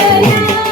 Yeah.